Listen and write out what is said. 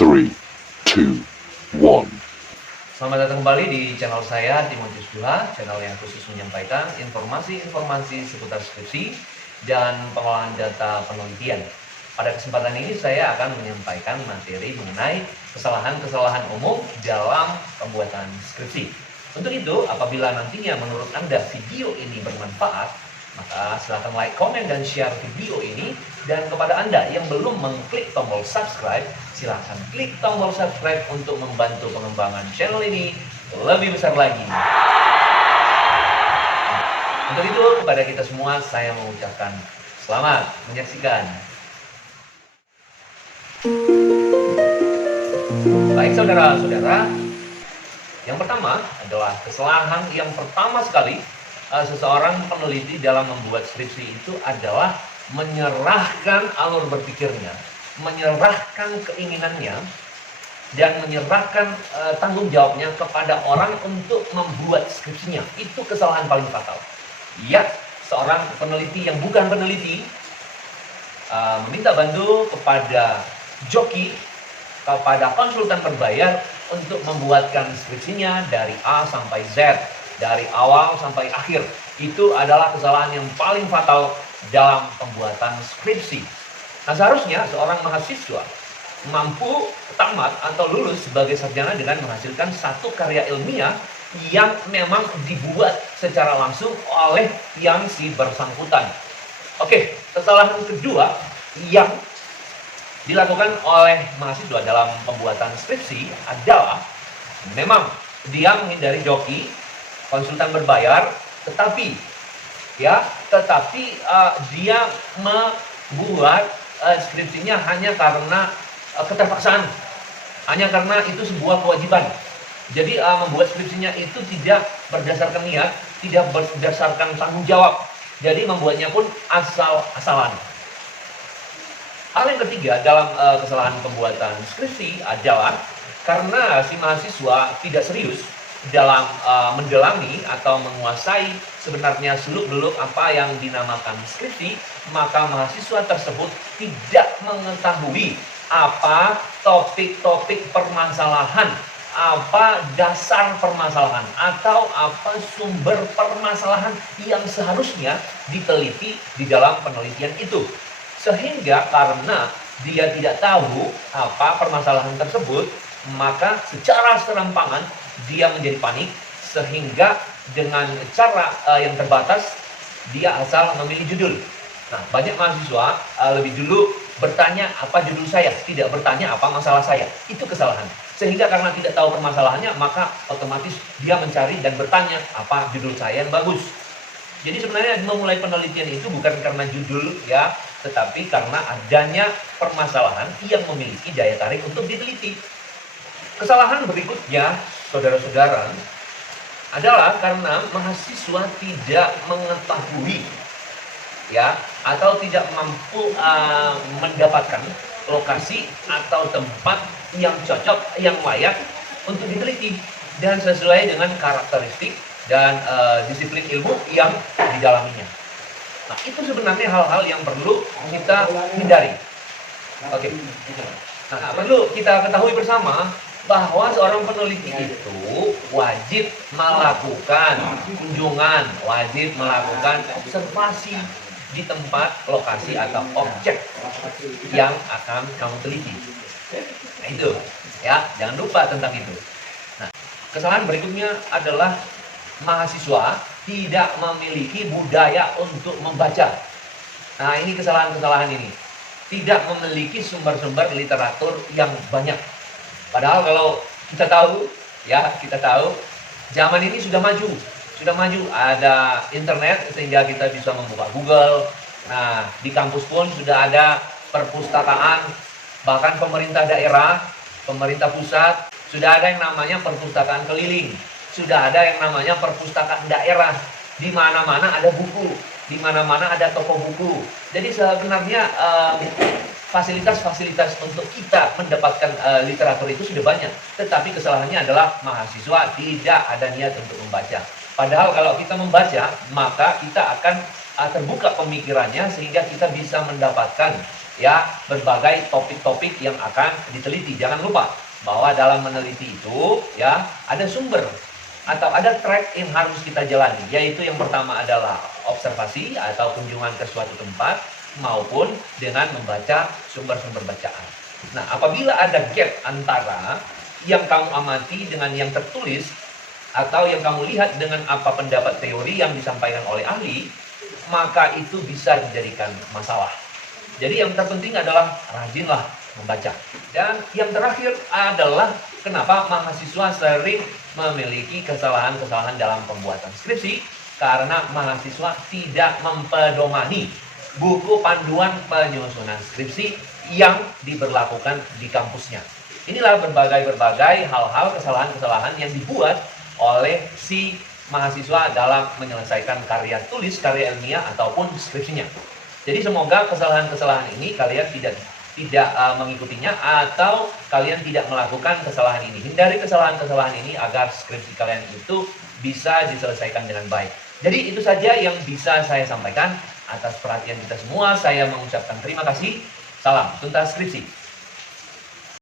3, 2, 1. Selamat datang kembali di channel saya, Timotius Duha, channel yang khusus menyampaikan informasi-informasi seputar skripsi dan pengolahan data penelitian. Pada kesempatan ini saya akan menyampaikan materi mengenai kesalahan-kesalahan umum dalam pembuatan skripsi. Untuk itu, apabila nantinya menurut Anda video ini bermanfaat, maka silahkan like, komen, dan share video ini. Dan kepada Anda yang belum mengklik tombol subscribe, silahkan klik tombol subscribe untuk membantu pengembangan channel ini lebih besar lagi. Untuk itu, kepada kita semua saya mengucapkan selamat menyaksikan. Baik saudara-saudara, yang pertama adalah kesalahan yang pertama sekali seseorang peneliti dalam membuat skripsi itu adalah menyerahkan alur berpikirnya, menyerahkan keinginannya, dan menyerahkan tanggung jawabnya kepada orang untuk membuat skripsinya. Itu kesalahan paling fatal. Ya, seorang peneliti yang bukan peneliti meminta bantu kepada joki, kepada konsultan berbayar untuk membuatkan skripsinya dari A sampai Z, dari awal sampai akhir. Itu adalah kesalahan yang paling fatal dalam pembuatan skripsi. Nah, seharusnya seorang mahasiswa mampu tamat atau lulus sebagai sarjana dengan menghasilkan satu karya ilmiah yang memang dibuat secara langsung oleh yang si bersangkutan. Oke, kesalahan kedua yang dilakukan oleh mahasiswa dalam pembuatan skripsi adalah memang dia menghindari joki, konsultan berbayar, tetapi dia membuat skripsinya hanya karena keterpaksaan, hanya karena itu sebuah kewajiban. Jadi membuat skripsinya itu tidak berdasarkan niat, tidak berdasarkan tanggung jawab. Jadi membuatnya pun asal-asalan. Hal yang ketiga dalam kesalahan pembuatan skripsi adalah karena si mahasiswa tidak serius dalam mendalami atau menguasai sebenarnya seluk-beluk apa yang dinamakan skripsi, maka mahasiswa tersebut tidak mengetahui apa topik-topik permasalahan, apa dasar permasalahan, atau apa sumber permasalahan yang seharusnya diteliti di dalam penelitian itu. Sehingga karena dia tidak tahu apa permasalahan tersebut, maka secara serampangan dia menjadi panik, sehingga dengan cara yang terbatas dia asal memilih judul. Nah, banyak mahasiswa lebih dulu bertanya apa judul saya, tidak bertanya apa masalah saya. Itu kesalahan. Sehingga karena tidak tahu permasalahannya, maka otomatis dia mencari dan bertanya apa judul saya yang bagus. Jadi sebenarnya memulai penelitian itu bukan karena judul ya, tetapi karena adanya permasalahan yang memiliki daya tarik untuk diteliti. Kesalahan berikutnya, saudara-saudara, adalah karena mahasiswa tidak mengetahui ya, atau tidak mampu mendapatkan lokasi atau tempat yang cocok, yang layak untuk diteliti dan sesuai dengan karakteristik dan disiplin ilmu yang didalaminya. Nah, itu sebenarnya hal-hal yang perlu kita hindari. Oke. Nah, perlu kita ketahui bersama bahwa seorang peneliti itu wajib melakukan kunjungan, wajib melakukan observasi di tempat, lokasi, atau objek yang akan kamu teliti. Nah, itu ya, jangan lupa tentang itu. Nah, kesalahan berikutnya adalah mahasiswa tidak memiliki budaya untuk membaca. Nah, ini kesalahan-kesalahan ini. Tidak memiliki sumber-sumber literatur yang banyak. Padahal kalau kita tahu zaman ini sudah maju, ada internet sehingga kita bisa membuka Google. Nah, di kampus pun sudah ada perpustakaan, bahkan pemerintah daerah, pemerintah pusat sudah ada yang namanya perpustakaan keliling, sudah ada yang namanya perpustakaan daerah. Di mana-mana ada buku, di mana-mana ada toko buku. Jadi sebenarnya fasilitas-fasilitas untuk kita mendapatkan literatur itu sudah banyak. Tetapi kesalahannya adalah mahasiswa tidak ada niat untuk membaca. Padahal kalau kita membaca, maka kita akan terbuka pemikirannya sehingga kita bisa mendapatkan ya berbagai topik-topik yang akan diteliti. Jangan lupa bahwa dalam meneliti itu ya ada sumber atau ada track yang harus kita jalani, yaitu yang pertama adalah observasi atau kunjungan ke suatu tempat maupun dengan membaca sumber-sumber bacaan. Nah, apabila ada gap antara yang kamu amati dengan yang tertulis atau yang kamu lihat dengan apa pendapat teori yang disampaikan oleh ahli, maka itu bisa dijadikan masalah. Jadi yang terpenting adalah rajinlah membaca. Dan yang terakhir adalah kenapa mahasiswa sering memiliki kesalahan-kesalahan dalam pembuatan skripsi, karena mahasiswa tidak mempedomani buku panduan penyusunan skripsi yang diberlakukan di kampusnya. Inilah berbagai hal-hal, kesalahan-kesalahan yang dibuat oleh si mahasiswa dalam menyelesaikan karya tulis, karya ilmiah ataupun skripsinya. Jadi semoga kesalahan-kesalahan ini kalian tidak mengikutinya atau kalian tidak melakukan kesalahan ini. Hindari kesalahan-kesalahan ini agar skripsi kalian itu bisa diselesaikan dengan baik. Jadi itu saja yang bisa saya sampaikan. Atas perhatian kita semua, saya mengucapkan terima kasih. Salam tuntas skripsi.